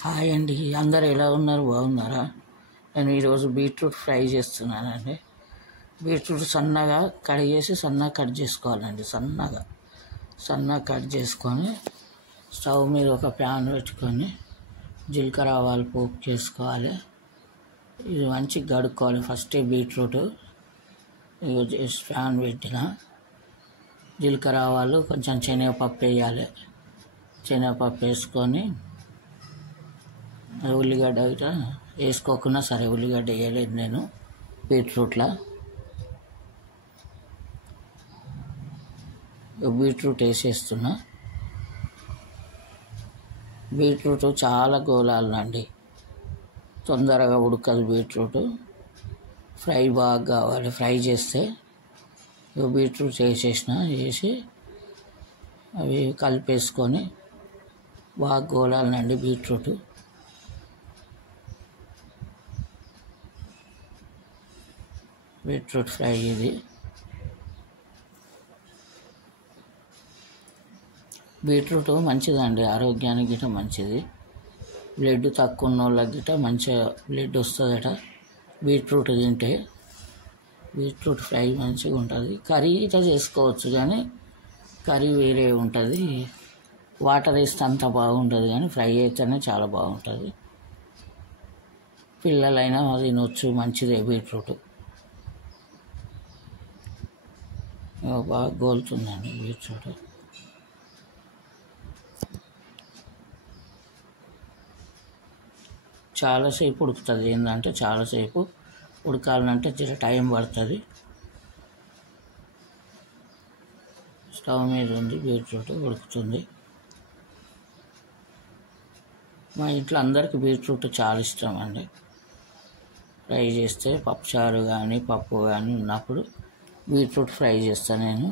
Hi అండి, అందరు ఎలా ఉన్నారు? బాగున్నారా? నేను ఈరోజు బీట్రూట్ ఫ్రై చేస్తున్నానండి. బీట్రూట్ సన్నగా కడిగేసి సన్నగా కట్ చేసుకోవాలండి. సన్నగా కట్ చేసుకొని స్టవ్ మీద ఒక ప్యాన్ పెట్టుకొని జీలకర్ర ఆవాలు పోపు చేసుకోవాలి. ఇది మంచిగా కడుక్కోవాలి. ఫస్టే బీట్రూట్ ప్యాన్ పెట్టిన జీలకర్ర ఆవాలు కొంచెం శనగపప్పు వేయాలి. శనగపప్పు వేసుకొని ఉల్లిగడ్డ ఇట్లా వేసుకోకున్నా సరే, ఉల్లిగడ్డ వేయలేదు నేను బీట్రూట్లో. బీట్రూట్ వేసేస్తున్నా. బీట్రూట్ చాలా గోలాలండి, తొందరగా ఉడకదు బీట్రూట్. ఫ్రై బాగా కావాలి. ఫ్రై చేస్తే బీట్రూట్ వేసి అవి కలిపేసుకొని బాగా గోలాలండి బీట్రూట్. బీట్రూట్ ఫ్రై ఇది. బీట్రూట్ మంచిదండి, ఆరోగ్యానికి గిట్ట మంచిది. బ్లడ్ తక్కువ ఉన్న వాళ్ళకి గిట్ట మంచిగా బ్లడ్ వస్తుందట బీట్రూట్ తింటే. బీట్రూట్ ఫ్రై మంచిగా ఉంటుంది. కర్రీ గిట్ట చేసుకోవచ్చు, కానీ కర్రీ వేరే ఉంటుంది. వాటర్ వేస్తే అంత బాగుంటుంది, కానీ ఫ్రై అయితేనే చాలా బాగుంటుంది. పిల్లలైనా తినొచ్చు, మంచిదే బీట్రూట్. బాగా గోలుతుందండి బీట్రూట్. చాలాసేపు ఉడుకుతుంది. ఏంటంటే చాలాసేపు ఉడకాలంటే జర టైం పడుతుంది. స్టవ్ మీద ఉంది, బీట్రూట్ ఉడుకుతుంది. మా ఇంట్లో అందరికీ బీట్రూట్ చాలా ఇష్టం అండి. ఫ్రై చేస్తే పప్పుచారు కానీ పప్పు కానీ ఉన్నప్పుడు బీట్రూట్ ఫ్రై చేస్తాను నేను.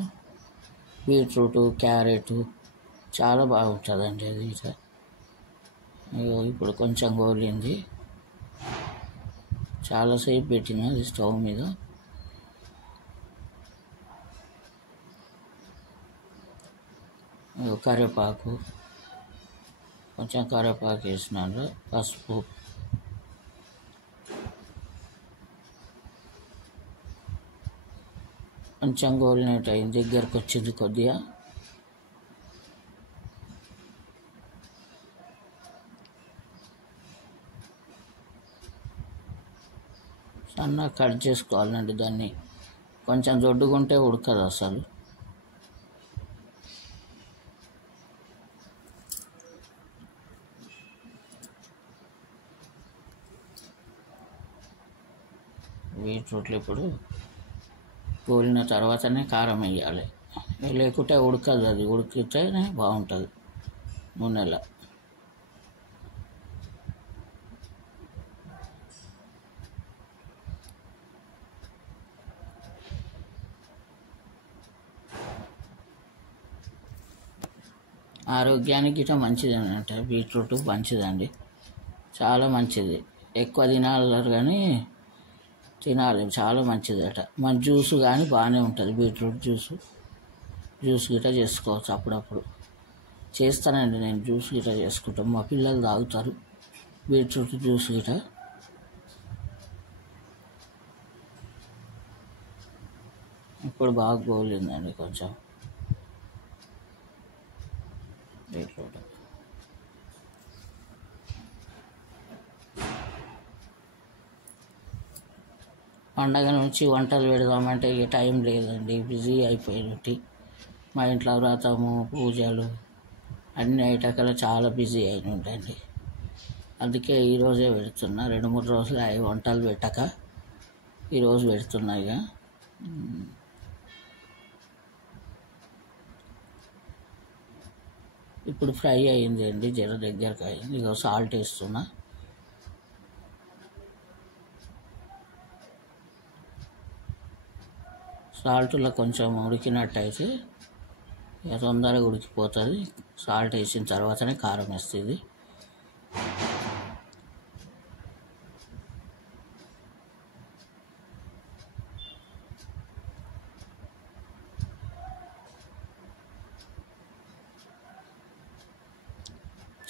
బీట్రూట్, క్యారెట్ చాలా బాగుంటుందండి అది. ఇప్పుడు కొంచెం గోలింది. చాలాసేపు పెట్టిన అది స్టవ్ మీద. కరివేపాకు, కొంచెం కరివేపాకు వేసినాను. పసుపు, కొంచెం గోలినట్టు అయింది, దగ్గరకు వచ్చింది కొద్దిగా. సన్నగా కట్ చేసుకోవాలండి దాన్ని. కొంచెం దొడ్డుగుంటే ఉడకదు అసలు. బీట్రూట్లు ఇప్పుడు గోలిన తర్వాతనే కారం వేయాలి, లేకుంటే ఉడకదు. అది ఉడికితేనే బాగుంటుంది నూనెలో. ఆరోగ్యానికి గిట్ట మంచిది అంటే బీట్రూట్ మంచిదండి, చాలా మంచిది. ఎక్కువ తినాలి కానీ తినాలి, చాలా మంచిదట. మన జ్యూస్ కానీ బాగానే ఉంటుంది. బీట్రూట్ జ్యూస్ గిట్ట చేసుకోవచ్చు. అప్పుడప్పుడు చేస్తానండి నేను, జ్యూస్ గిట్ట చేసుకుంటాం. మా పిల్లలు తాగుతారు బీట్రూట్ జ్యూస్ గిట్ట. ఇప్పుడు బాగా గోలిందండి కొంచెం బీట్రూట్. పండగ నుంచి వంటలు పెడదామంటే ఇక టైం లేదండి, బిజీ అయిపోయినట్టు. మా ఇంట్లో వ్రతము, పూజలు అన్నీ అయ్యేటకల్లా చాలా బిజీ అయిన ఉండండి. అందుకే ఈరోజే పెడుతున్నా. 2-3 రోజులు అవి వంటలు పెట్టక ఈరోజు పెడుతున్నా. ఇక ఇప్పుడు ఫ్రై అయింది అండి, జర దగ్గరకు అయింది. ఇక సాల్ట్ వేస్తున్నా. సాల్ట్లో కొంచెం ఉడికినట్టయితే ఇక తొందరగా ఉడికిపోతుంది. సాల్ట్ వేసిన తర్వాతనే కారం వేస్తుంది.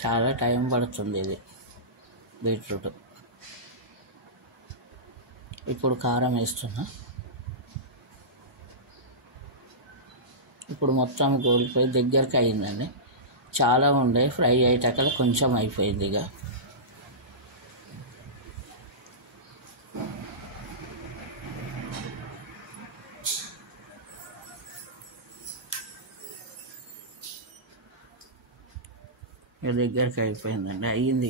చాలా టైం పడుతుంది ఇది. బీట్రూట్. ఇప్పుడు కారం వేస్తున్నా. ఇప్పుడు మొత్తం గోలిపోయి దగ్గరికి అయిందండి. చాలా ఉండే ఫ్రై అయ్యేటక్కడ కొంచెం అయిపోయింది. ఇక దగ్గరికి అయిపోయిందండి, అయ్యింది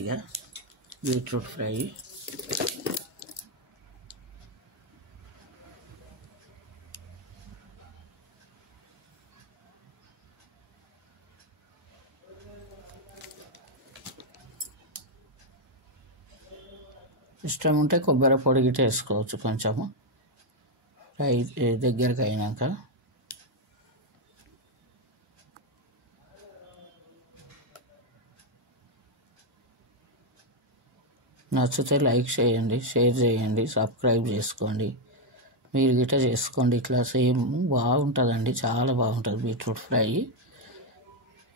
బీట్రూట్ ఫ్రై. ఇష్టం ఉంటే కొబ్బరి పొడి గిట్ట వేసుకోవచ్చు కొంచెము ఫ్రై దగ్గరికి అయినాక. నచ్చితే లైక్ చేయండి, షేర్ చేయండి, సబ్స్క్రైబ్ చేసుకోండి. మీరు గిట్ట చేసుకోండి. ఇట్లా సేమ్ బాగుంటుందండి, చాలా బాగుంటుంది బీట్రూట్ ఫ్రై.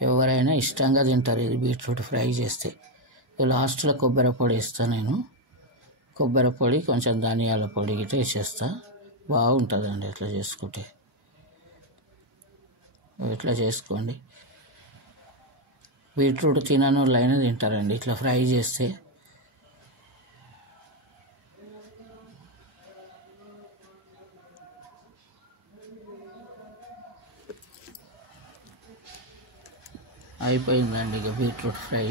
ఎవరైనా ఇష్టంగా తింటారు ఇది బీట్రూట్ ఫ్రై చేస్తే. లాస్ట్లో కొబ్బరి పొడి వేస్తాను నేను. కొబ్బరి పొడి కొంచెం ధనియాల పొడి గిట్ట వేసేస్తా. బాగుంటుందండి ఇట్లా చేసుకుంటే. ఇట్లా చేసుకోండి. బీట్రూట్ తినని వాళ్ళైనా తింటారండి ఇట్లా ఫ్రై చేస్తే. అయిపోయిందండి ఇక బీట్రూట్ ఫ్రై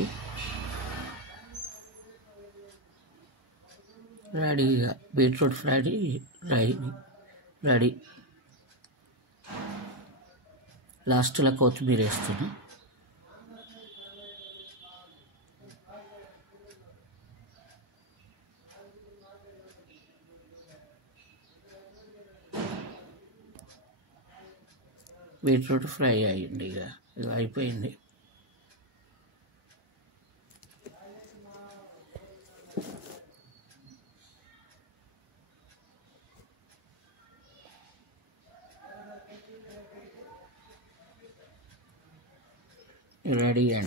రెడీగా. Beetroot fry ready. లాస్ట్లో కొత్తిమీర వేస్తున్నా. బీట్రూట్ ఫ్రై అయ్యింది ఇక అయిపోయింది. రెడీ అండి.